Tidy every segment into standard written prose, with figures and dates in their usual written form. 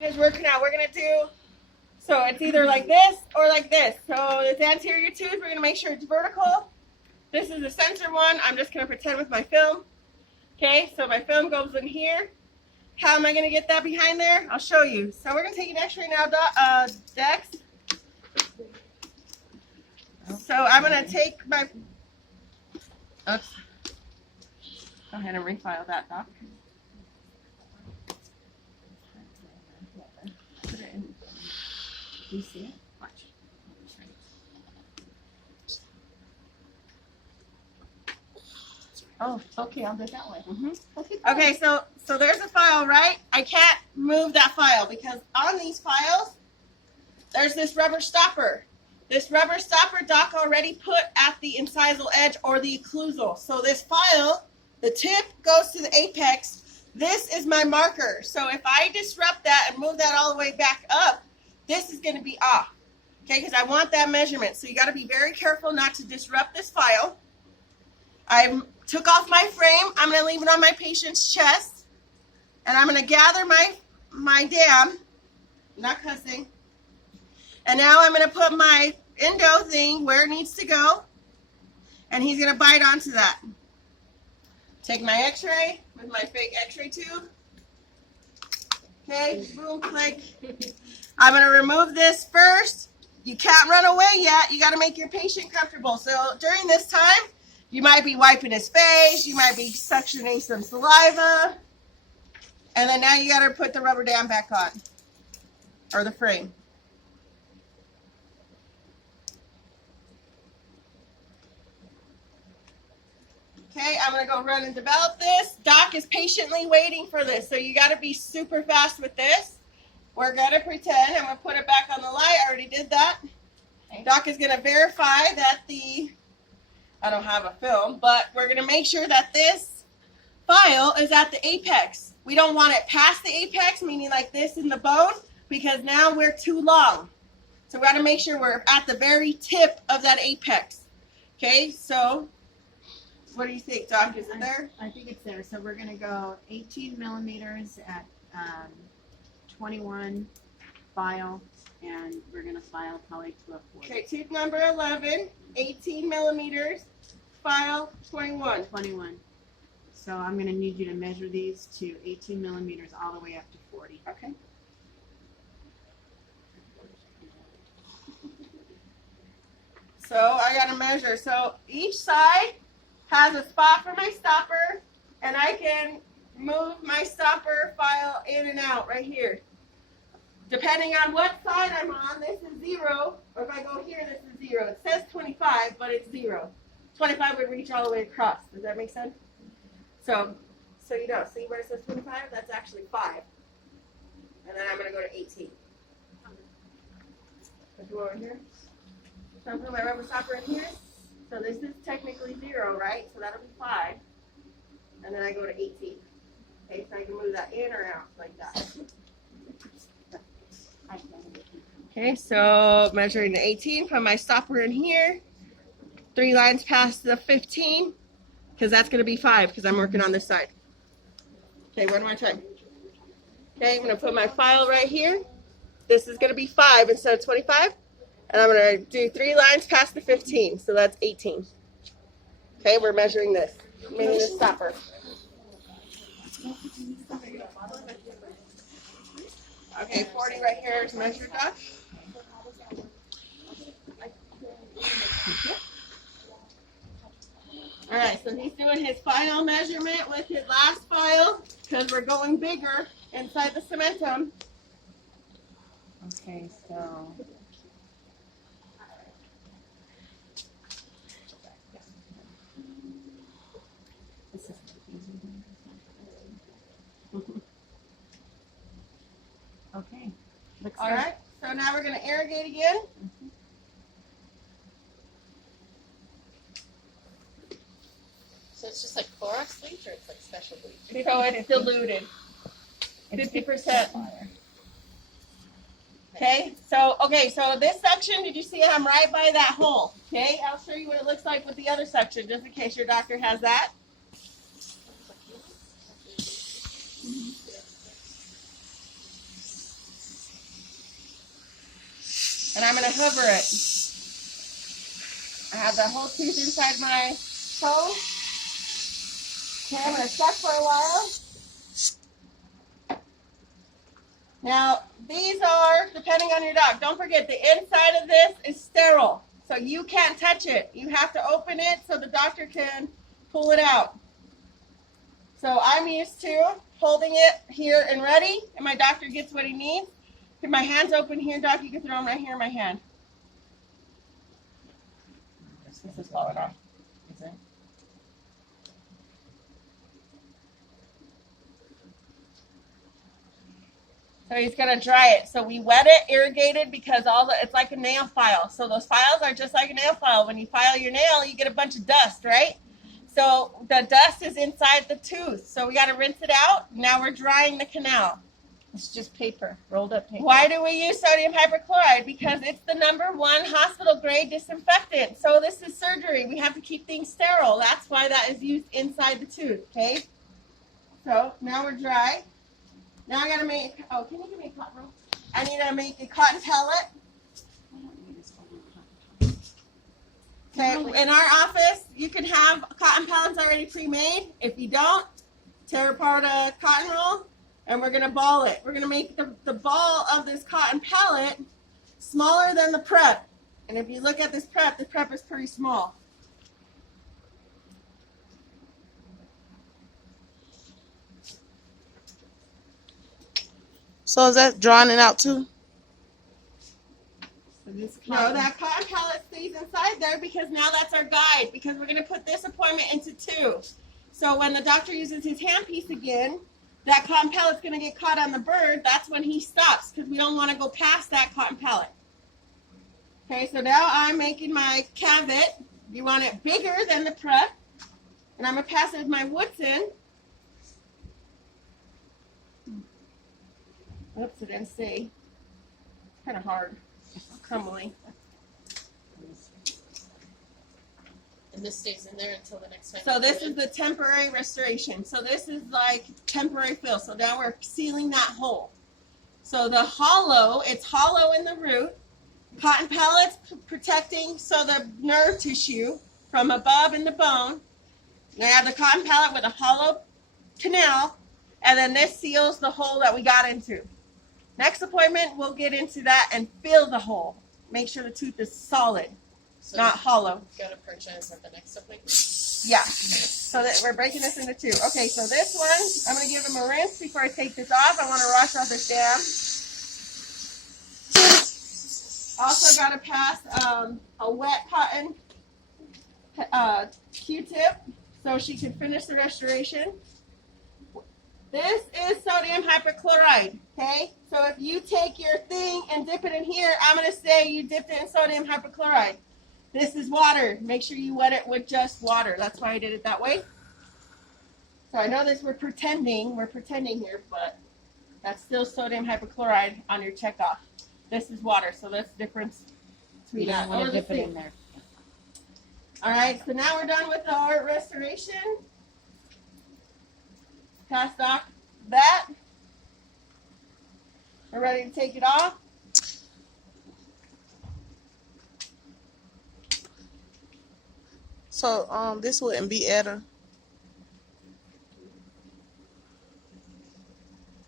Is working out. We're gonna do, so it's either like this or like this. So it's anterior tooth. We're gonna make sure it's vertical. This is the center one. I'm just gonna pretend with my film. Okay, so my film goes in here. How am I gonna get that behind there? I'll show you. So we're gonna take an X-ray now, Dex. So I'm gonna take my. Oops. Go ahead and refile that, Doc. Put it in. Do you see it? Watch. Oh, okay, I'll do it that way. Okay, so there's a file, right? I can't move that file because on these files, there's this rubber stopper. This rubber stopper Doc already put at the incisal edge or the occlusal. So this file, the tip goes to the apex. This is my marker. So if I disrupt that and move that all the way back up, this is going to be off. Okay, because I want that measurement. So you got to be very careful not to disrupt this file. I took off my frame. I'm going to leave it on my patient's chest. And I'm going to gather my dam. Not cussing. And now I'm going to put my endo thing where it needs to go. And he's going to bite onto that. Take my x-ray with my fake x-ray tube. Okay, boom, click. I'm going to remove this first. You can't run away yet. You got to make your patient comfortable. So during this time, you might be wiping his face. You might be suctioning some saliva. And then now you got to put the rubber dam back on. Or the frame. Okay, I'm going to go run and develop this. Doc is patiently waiting for this. So you got to be super fast with this. We're going to pretend. I'm going to put it back on the light. I already did that. Doc is going to verify that I don't have a film, but we're going to make sure that this file is at the apex. We don't want it past the apex, meaning like this in the bone, because now we're too long. So we got to make sure we're at the very tip of that apex. Okay, so what do you think, Doc? Is it there? I think it's there. So we're going to go 18 millimeters at 21 file, and we're going to file probably to a 40. Okay, tooth number 11, 18 millimeters, file 21. 21. So I'm going to need you to measure these to 18 millimeters all the way up to 40. Okay. So I got to measure. So each side has a spot for my stopper, and I can move my stopper file in and out right here. Depending on what side I'm on, this is 0. Or if I go here, this is 0. It says 25, but it's 0. 25 would reach all the way across. Does that make sense? So you know, see where it says 25? That's actually 5. And then I'm going to go to 18. Let's go over here. So I'm putting my rubber stopper in here. So this is technically 0, right? So that'll be 5. And then I go to 18. Okay, so I can move that in or out like that. Okay, so measuring the 18, put my stopper in here. 3 lines past the 15, because that's going to be 5, because I'm working on this side. Okay, one more time. Okay, I'm going to put my file right here. This is going to be 5 instead of 25. And I'm going to do 3 lines past the 15, so that's 18. Okay, we're measuring this. Meaning the stopper. Okay, 40 right here is measured, Doc. All right, so he's doing his final measurement with his last file because we're going bigger inside the cementum. Okay, so this is okay. Looks All right, so now we're going to irrigate again. So it's just like Clorox bleach, or it's like special bleach? So it's diluted, 50%. Okay, so this section, did you see I'm right by that hole? Okay, I'll show you what it looks like with the other section, just in case your doctor has that. and I'm going to hover it. I have the whole tooth inside my toe. Okay, I'm going to suck for a while. Now, these are, depending on your dog, don't forget the inside of this is sterile. So you can't touch it. You have to open it so the doctor can pull it out. So I'm used to holding it here and ready, and my doctor gets what he needs. If my hand's open here, doc, you can throw them right here in my hand. This is falling off. Is it? So he's gonna dry it. So we wet it, irrigated, because it's like a nail file. So those files are just like a nail file. When you file your nail, you get a bunch of dust, right? So the dust is inside the tooth. So we gotta rinse it out. Now we're drying the canal. It's just paper, rolled up paper. Why do we use sodium hypochlorite? Because it's the #1 hospital grade disinfectant. So this is surgery. We have to keep things sterile. That's why that is used inside the tooth, okay? So now we're dry. Now I gotta make, can you give me a cotton roll? I need to make a cotton pellet. Okay, in our office, you can have cotton pellets already pre-made. If you don't, tear apart a cotton roll, and we're gonna ball it. We're gonna make the ball of this cotton pellet smaller than the prep. And if you look at this prep is pretty small. So is that drawing it out too? No, that cotton pellet stays inside there because now that's our guide, because we're going to put this appointment into 2. So when the doctor uses his handpiece again, that cotton pellet's going to get caught on the bird. That's when he stops, because we don't want to go past that cotton pellet. Okay, so now I'm making my cavet. You want it bigger than the prep. And I'm going to pass it with my Woodson. Oops, it didn't stay. It's kind of hard. Crumbly. And this stays in there until the next time. So this is the temporary restoration. So this is like temporary fill. So now we're sealing that hole. So the hollow, it's hollow in the root. Cotton pellets protecting so the nerve tissue from above in the bone. Now I have the cotton pellet with a hollow canal, and then this seals the hole that we got into. Next appointment, we'll get into that and fill the hole. Make sure the tooth is solid, So not hollow. you gotta purchase at the next appointment. Yeah. So that we're breaking this into 2. Okay, so this one, I'm going to give him a rinse before I take this off. I want to wash off this dam. Also got to pass a wet cotton Q-tip so she can finish the restoration. This is sodium hypochlorite, okay? So if you take your thing and dip it in here, I'm going to say you dipped it in sodium hypochlorite. This is water. Make sure you wet it with just water. That's why I did it that way. So I know this, we're pretending here, but that's still sodium hypochlorite on your checkoff. This is water, so that's the difference between You that. don't want Or to the dip it sink. in there. All right, so now we're done with our restoration. Pass Doc that. We're ready to take it off. So this wouldn't be at a.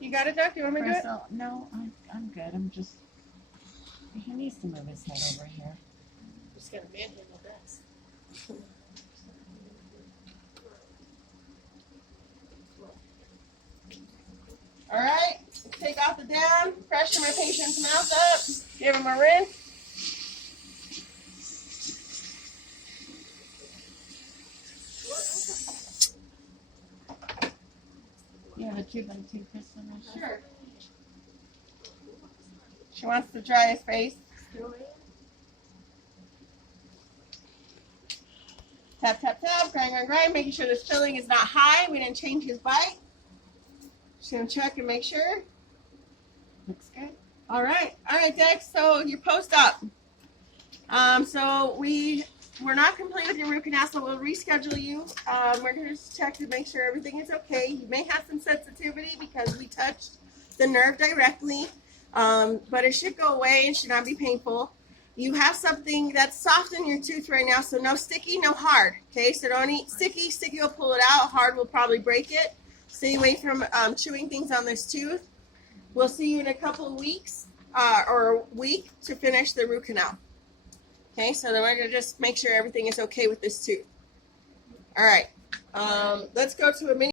You got it, Doc? You want me to do it? Crystal, no, I'm good. I'm just. He needs to move his head over here. Just gotta manhandle this. All right, take off the dam, pressure my patient's mouth up, give him a rinse. You have a 2x2, Crystal? Sure. She wants to dry his face. Tap, tap, tap, grind, grind, making sure this filling is not high. We didn't change his bite. Just gonna check and make sure. Looks good. All right, Dex. So you're post-op. So we're not complete with your root canal, so we'll reschedule you. We're gonna just check to make sure everything is okay. You may have some sensitivity because we touched the nerve directly. but it should go away and should not be painful. You have something that's soft in your tooth right now, so no sticky, no hard. Okay, so don't eat sticky. Sticky will pull it out. Hard will probably break it. Stay away from chewing things on this tooth. We'll see you in a couple of weeks or a week to finish the root canal. Okay, so then we're going to just make sure everything is okay with this tooth. All right, let's go to a mini